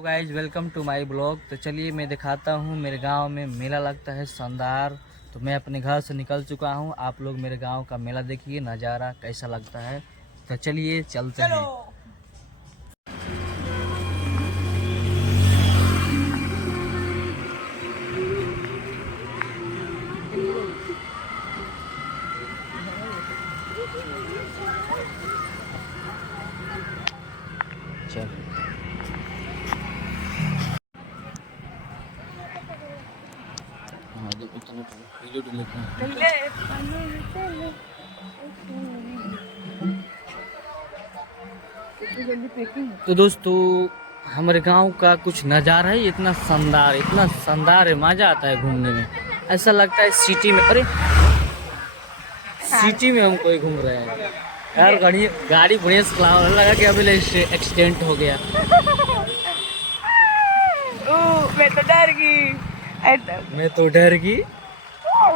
तो guys welcome to my blog. तो चलिए मैं दिखाता हूँ मेरे गांव में मेला लगता है शानदार। तो मैं अपने घर से निकल चुका हूँ। आप लोग मेरे गांव का मेला देखिए, नज़ारा कैसा लगता है। तो चलिए चलते हैं। चल तो दोस्तों हमारे गांव का कुछ नज़ारा ही इतना शानदार है, मज़ा आता है घूमने में। ऐसा लगता है सिटी में, अरे सिटी में हम कोई घूम रहे हैं यार। गाड़ी बढ़िया से चलाओ, लगा कि अभी एक्सीडेंट हो गया। मैं तो डर गई। मैं तो डर गई।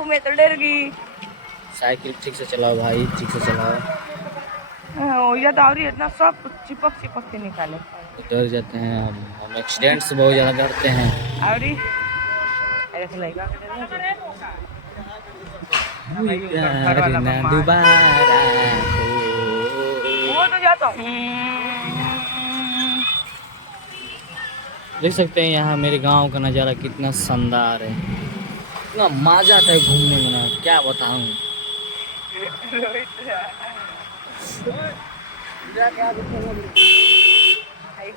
मैं तो डर गई। साइकिल ठीक से चलाओ भाई, ठीक से चलाओ। या दावरी इतना सब चिपक के निकाले। डर जाते हैं हम एक्सीडेंट से बहुत ज़्यादा डरते हैं। आवरी प्यार ना दोबारा हो। वो तो जाता हूँ। देख सकते हैं यहाँ मेरे गांव का नज़ारा कितना शानदार है। इतना मजा आता है घूमने में ना, क्या बताऊँ।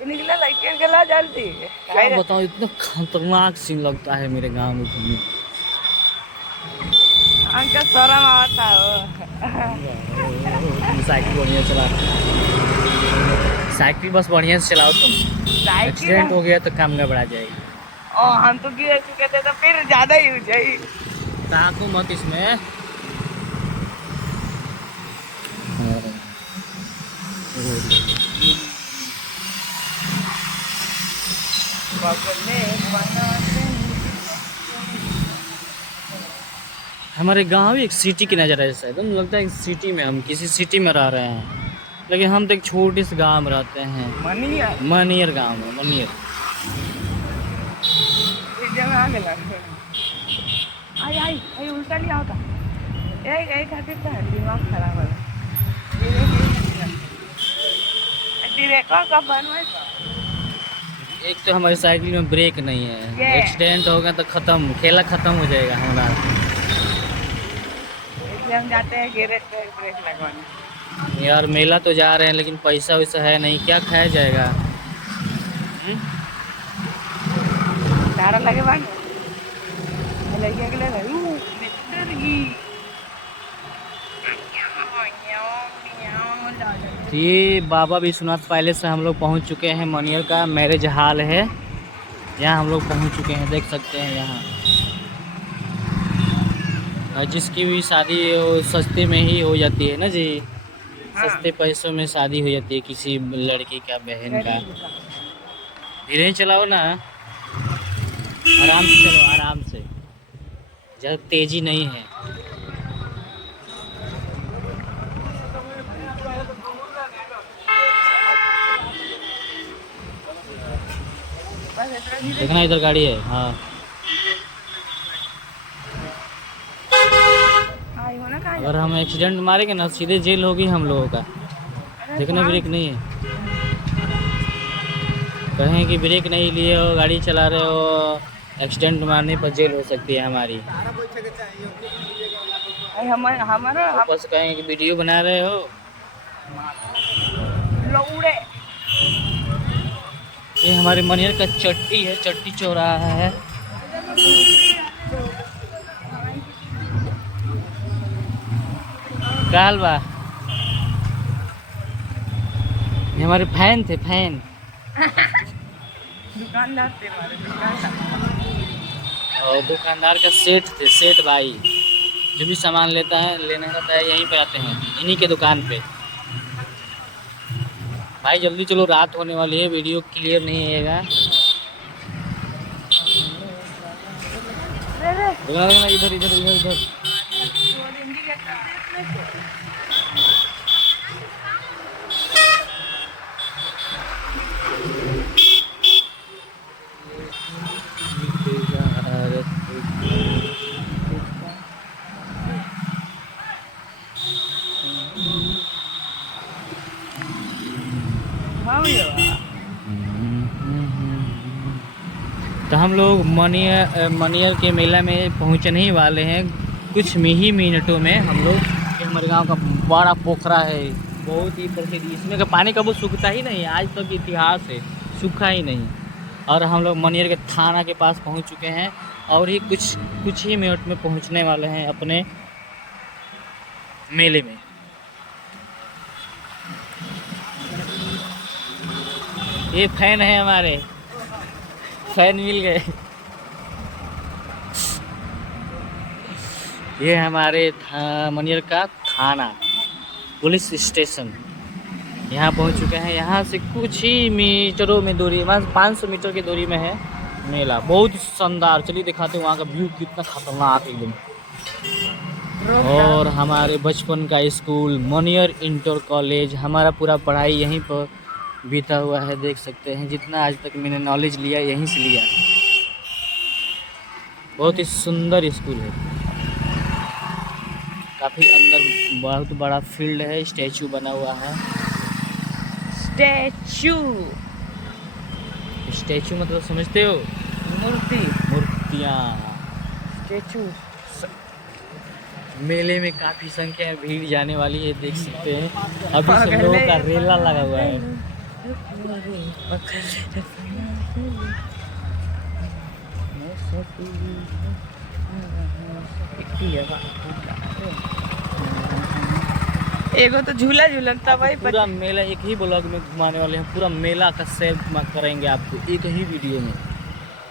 निकला जल्दी। क्या बताऊँ, इतना खतरनाक सीन लगता है मेरे गांव में घूमने। अंकल शर्म आता है। साइकिल बढ़िया चला, साइकिल बस बढ़िया से चलाओ तुम। एक्सीडेंट हो गया तो काम गड़बड़ा जाएगा। और हम तो गिर चुके थे तो फिर ज्यादा ही हो जाएगी। ताकू मत इसमें। हमारे गांव ही एक सिटी की नज़र है, जैसा एकदम लगता है सिटी में, हम किसी सिटी में रह रहे हैं। लेकिन हम तो एक छोटे से गांव में रहते हैं, मनियर गांव में। मनियर आई उल्टा लिया होता। एक खातिर तो दिमाग खराब है। एक तो हमारी साइकिल में ब्रेक नहीं है, एक्सीडेंट होगा तो खत्म, खेला खत्म हो जाएगा हमारा। इसलिए हम जाते हैं गैरेज पे ब्रेक लगवाने। यार मेला तो जा रहे हैं लेकिन पैसा वैसा है नहीं, क्या खाया जाएगा। तारा लगे बाग लगे अगले ये बाबा विश्वनाथ पैलेस से हम लोग पहुंच चुके हैं। मनियर का मैरिज हॉल है, यहाँ हम लोग पहुंच चुके हैं, देख सकते हैं यहाँ। और जिसकी भी शादी हो सस्ते में ही हो जाती है ना जी। हाँ। सस्ते पैसों में शादी हो जाती है किसी लड़की का, बहन का। धीरे चलाओ ना, आराम से चलो, आराम से, ज़्यादा तेज़ी नहीं है। देखना इधर गाड़ी है। हाँ अगर हम एक्सीडेंट मारेंगे ना सीधे जेल होगी हम लोगों का। देखना ब्रेक नहीं है, कहें कि ब्रेक नहीं लिए हो, गाड़ी चला रहे हो, एक्सीडेंट मारने पर जेल हो सकती है हमारी। हमारा बस कहें कि वीडियो बना रहे हो। ये हमारे मनियर का चट्टी है, चट्टी चौराहा है। काल बा ये हमारे फैन थे, फैन। दुकानदार थे हमारे, दुकानदार और दुकानदार का सेठ थे, सेठ भाई। जो भी सामान लेना होता है यहीं पे आते हैं, इन्हीं के दुकान पे। भाई जल्दी चलो, रात होने वाली है, वीडियो क्लियर नहीं आएगा। इधर इधर इधर इधर। तो हम लोग मनियर के मेला में पहुंचने ही वाले हैं कुछ ही मिनटों में। हम लोग हमारे गांव का बड़ा पोखरा है, बहुत ही प्रसिद्ध, इसमें का पानी कभी सूखता ही नहीं, आज तक इतिहास है, सूखा ही नहीं। और हम लोग मनियर के थाना के पास पहुंच चुके हैं और ही कुछ ही मिनट में पहुंचने वाले हैं अपने मेले में। ये फैन है हमारे, फैन मिल गए। ये हमारे मनियर का थाना पुलिस स्टेशन, यहाँ पहुँच चुके हैं। यहाँ से कुछ ही मीटरों में दूरी, 500 मीटर की दूरी में है मेला, बहुत शानदार। चलिए दिखाते हैं वहाँ का व्यू कितना खतरनाक एकदम। और हमारे बचपन का स्कूल मनियर इंटर कॉलेज, हमारा पूरा पढ़ाई यहीं पर बीता हुआ है, देख सकते हैं। जितना आज तक मैंने नॉलेज लिया यहीं से लिया। बहुत ही सुंदर स्कूल है, काफ़ी अंदर बहुत बड़ा फील्ड है, स्टैचू बना हुआ है। स्टैचू मतलब समझते हो? मूर्तियाँ। स्टैचू। मेले में काफ़ी संख्या में भीड़ जाने वाली है, देख सकते हैं। अभी से लोगों का रेला लगा हुआ है। एगो तो झूला झूलता भाई। पूरा मेला एक ही ब्लॉग में घुमाने वाले हैं, पूरा मेला का सैर करेंगे आपको एक ही वीडियो में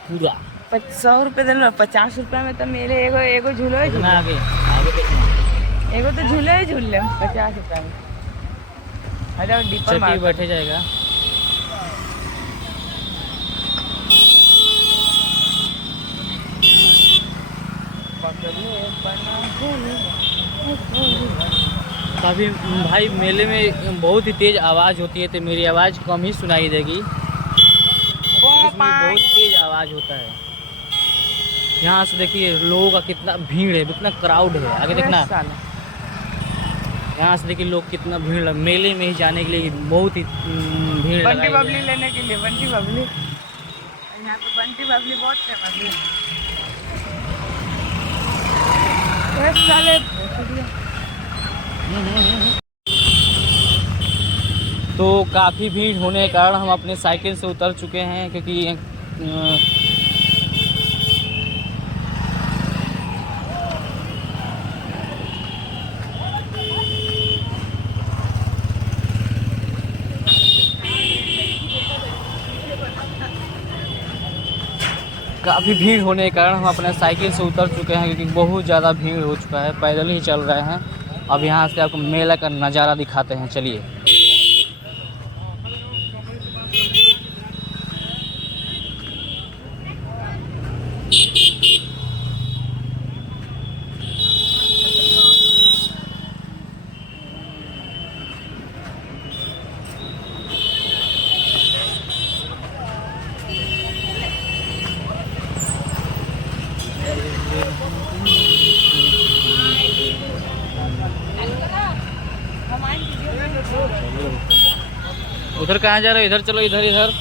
पूरा। 100 रुपये दिल, 50 रुपये में तो मेले एगो झूलो है। आगे आगे एगो तो झूले ही झूल ले 50 रुपये में। अरे डीपर मार बैठे जाएगा। काफ़ी भाई मेले में बहुत ही तेज़ आवाज़ होती है, तो मेरी आवाज़ कम ही सुनाई देगी। इसमें बहुत तेज़ आवाज़ होता है। यहाँ से देखिए लोगों का कितना भीड़ है, कितना क्राउड है, आगे देखना। यहाँ से देखिए लोग कितना भीड़, मेले में ही जाने के लिए बहुत ही भीड़। बंटी बबली लेने के लिए, बंटी बबली यहाँ पे बंटी बबली बहुत फेमस है। तो काफ़ी भीड़ होने के कारण हम अपने साइकिल से उतर चुके हैं, क्योंकि काफ़ी भीड़ होने के कारण हम अपने साइकिल से उतर चुके हैं, क्योंकि बहुत ज़्यादा भीड़ हो चुका है। पैदल ही चल रहे हैं। अब यहाँ से आपको मेला का नज़ारा दिखाते हैं, चलिए। उधर कहाँ जा रहे हो? इधर चलो, इधर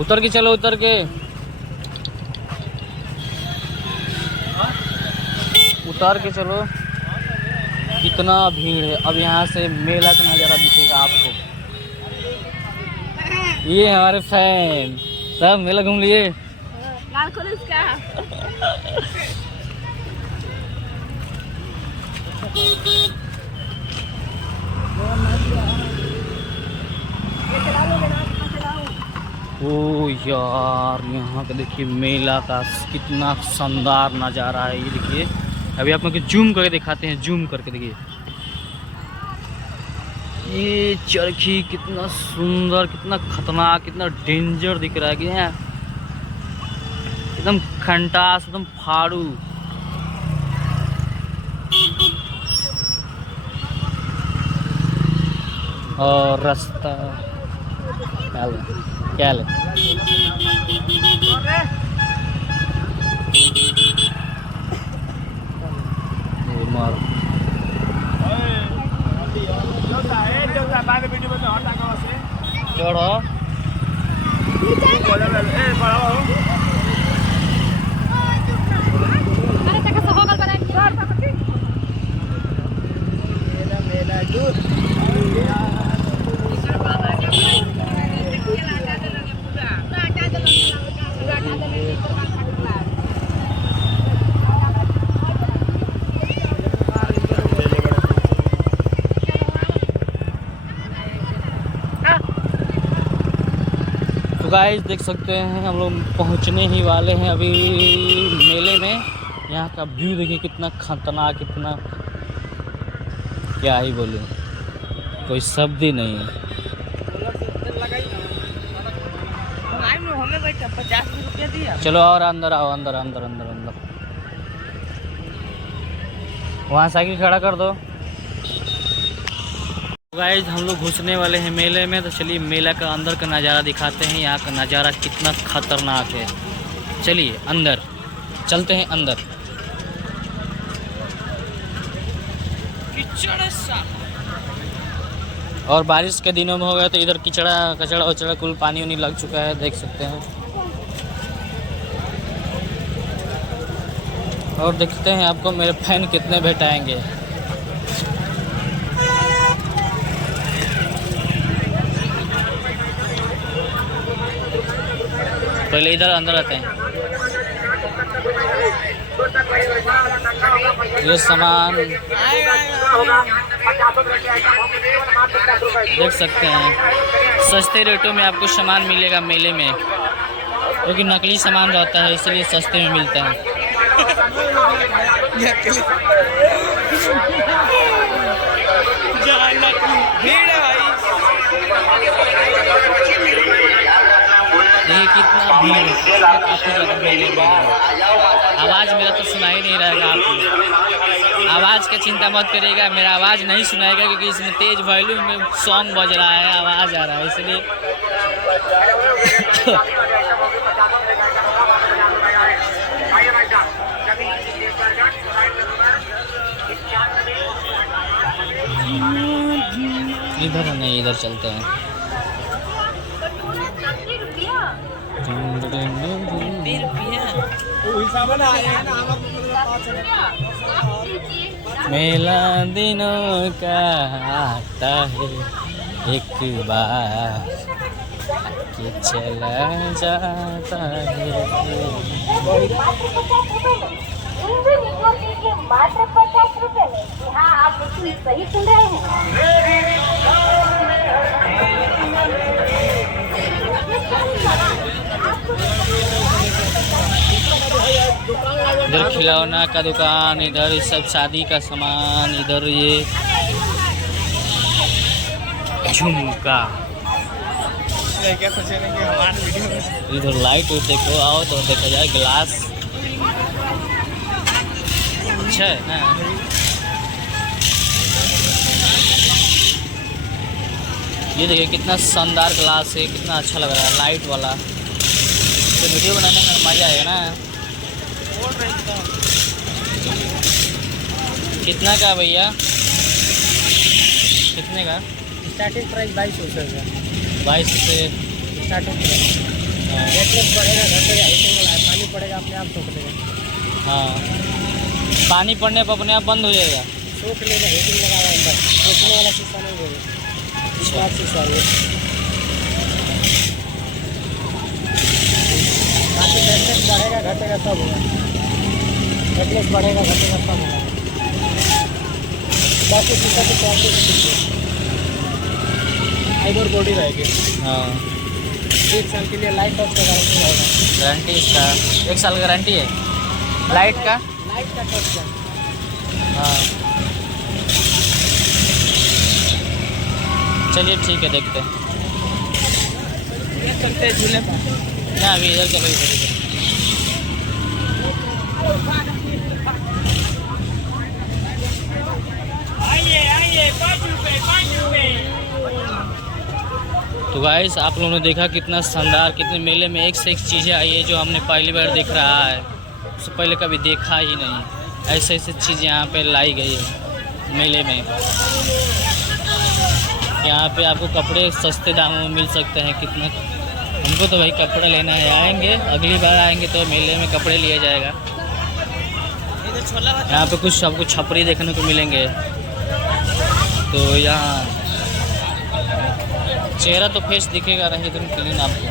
उतर के चलो, उतर के चलो। कितना भीड़ है। अब यहाँ से मेला का नज़ारा दिखेगा आपको। ये हमारे फैन सब मेला घूम लिए। ओ यार, यहाँ का देखिए मेला का कितना शानदार नज़ारा है। ये देखिए, अभी आप लोग जूम करके दिखाते हैं, जूम करके देखिए। ये चरखी कितना सुंदर, कितना खतरनाक, कितना डेंजर दिख रहा है कि एकदम खंटास, एकदम फाड़ू। और रास्ता क्या ले मारो। चढ़ो तो गाइस देख सकते हैं हम लोग पहुंचने ही वाले हैं अभी मेले में। यहाँ का व्यू देखिए कितना खतरनाक, कितना क्या ही बोलूं, कोई शब्द ही नहीं है। हमें भाई 50 रुपया दिया। चलो और अंदर आओ, अंदर अंदर अंदर अंदर। वहाँ साइकिल खड़ा कर दो। गाइस हम लोग घुसने वाले हैं मेले में, तो चलिए मेला का अंदर का नज़ारा दिखाते हैं। यहाँ का नज़ारा कितना खतरनाक है। चलिए अंदर चलते हैं अंदर। और बारिश के दिनों में हो गया तो इधर कचड़ा उचड़ा कुल पानी उनी लग चुका है, देख सकते हैं। और देखते हैं आपको मेरे फैन कितने भेटाएंगे। पहले इधर अंदर आते हैं। ये सामान देख सकते हैं, सस्ते रेटों में आपको सामान मिलेगा मेले में, क्योंकि नकली सामान रहता है इसलिए सस्ते में मिलता है। देखिए कितना भीड़ है, काफ़ी ज़्यादा मेले में। आवाज़ मेरा तो सुनाई नहीं रहेगा आपको, आवाज़ की चिंता मत करिएगा, मेरा आवाज़ नहीं सुनाएगा क्योंकि इसमें तेज़ वॉल्यूम में सॉन्ग बज रहा है, आवाज़ आ रहा है इसलिए। इधर नहीं, इधर चलते हैं। मेला दिनों का आता है एक बार के चला जाता है। मात्र 50 रुपए में। हाँ, आप बिल्कुल सही सुन रहे हैं। इधर खिलौना का दुकान, इधर ये सब शादी का सामान, इधर ये झुमका, इधर लाइट देखो, आओ तो देखा जाए। ग्लास अच्छा है ना। ये देखिए कितना शानदार ग्लास है, कितना अच्छा लग रहा है लाइट वाला। तो वीडियो बनाने में मज़ा आएगा ना। कितना का भैया, कितने का? स्टार्टिंग प्राइस 2200 है। 22 से स्टार्टिंग प्राइस। नेटवर्क बढ़ेगा, घटेगा, हिटिंग वाला है, पानी पड़ेगा अपने आप सोख लेगा। हाँ, पानी पड़ने पर अपने आप बंद हो जाएगा। सोख लेगा, हिटिंग लगा हुआ अंदर, सोखने वाला शीशा नहीं होगा। स्मार्ट शीशा है। बाकी नेटवर्क बढ़ेगा, घटेगा सब होगा। नेटवर्क बढ़ेगा, घटेगा सब होगा। बाकी शीशा तो क्वालिटी में फाइबर बॉडी रहेगी। हाँ, 1 साल के लिए लाइट ऑफ का गारंटी रहेगा। गारंटी इसका 1 साल गारंटी है लाइट का। लाइट का टच का। हाँ, चलिए ठीक है, देखते हैं। देख सकते हैं झूले पर। ना अभी इधर चलो, इधर। आइए 5 रुपए। तो गाइस आप लोगों ने देखा कितना शानदार, कितने मेले में एक से एक चीज़ें आई है जो हमने पहली बार देख रहा है, उससे पहले कभी देखा ही नहीं। ऐसे ऐसे चीज़ यहाँ पे लाई गई है मेले में। यहाँ पे आपको कपड़े सस्ते दामों में मिल सकते हैं। कितना हमको तो भाई कपड़े लेना है, आएंगे अगली बार आएंगे तो मेले में कपड़े लिया जाएगा। यहाँ पे कुछ सबको छपरी देखने को मिलेंगे। तो यहाँ चेहरा तो फेस दिखेगा नहीं एकदम क्लीन आपको।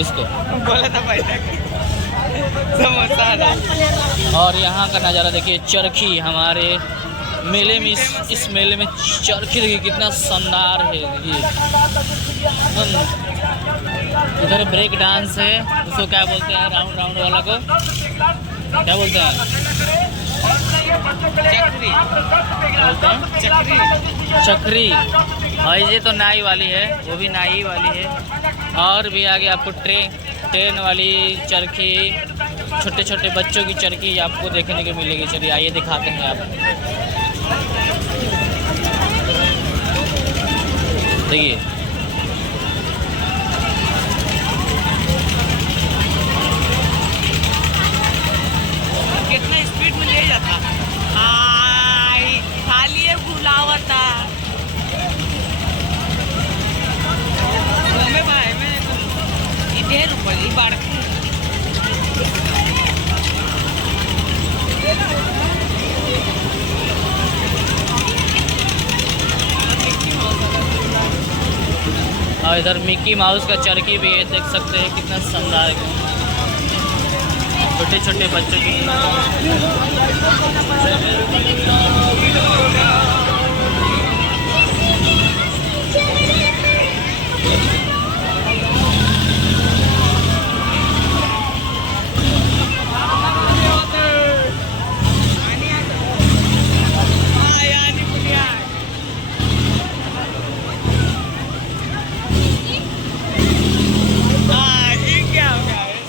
इसको बोला था पैसा समोसा। और यहाँ का नज़ारा देखिए, चरखी हमारे मेले में, इस मेले में चरखी देखिए कितना शानदार है। देखिए उधर ब्रेक डांस है, उसको क्या बोलते हैं, राउंड राउंड वाला को क्या बोलते हैं? चक्री बोलते हैं चक्री। और ये तो नाई वाली है, वो भी नाई वाली है। और भी आगे आपको ट्रेन वाली चरखी, छोटे छोटे बच्चों की चरखी आपको देखने को मिलेगी। चलिए आइए दिखाते हैं आपको। देखिए कितना स्पीड में ले जाता। खाली है भूलावता भाई मैं इधर ऊपर ही बाढ़ और इधर मिक्की माउस का चरखी भी है, देख सकते हैं कितना शानदार है। छोटे छोटे बच्चों की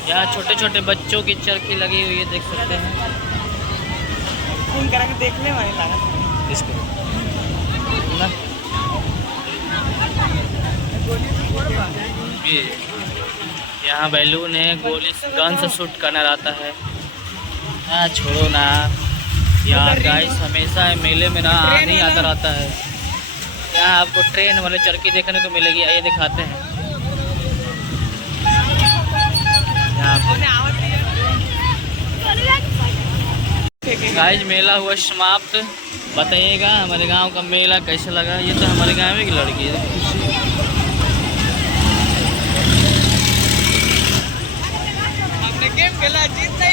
यहाँ छोटे छोटे बच्चों की चरखी लगी हुई है, देख सकते हैं। फोन करा के देखने वाले लगा इसको ना ये यहाँ बैलून है, गोली गन से शूट करना रहता है। हाँ छोड़ो ना यार, गाइस हमेशा मेले में ना नहीं आता रहता है। यहाँ आपको ट्रेन वाले चरखी देखने को मिलेगी, आइए दिखाते हैं। गाइस मेला हुआ समाप्त। बताइएगा हमारे गांव का मेला कैसा लगा। ये तो हमारे गांव में की लड़की है। हमने गेम खेला, जीतना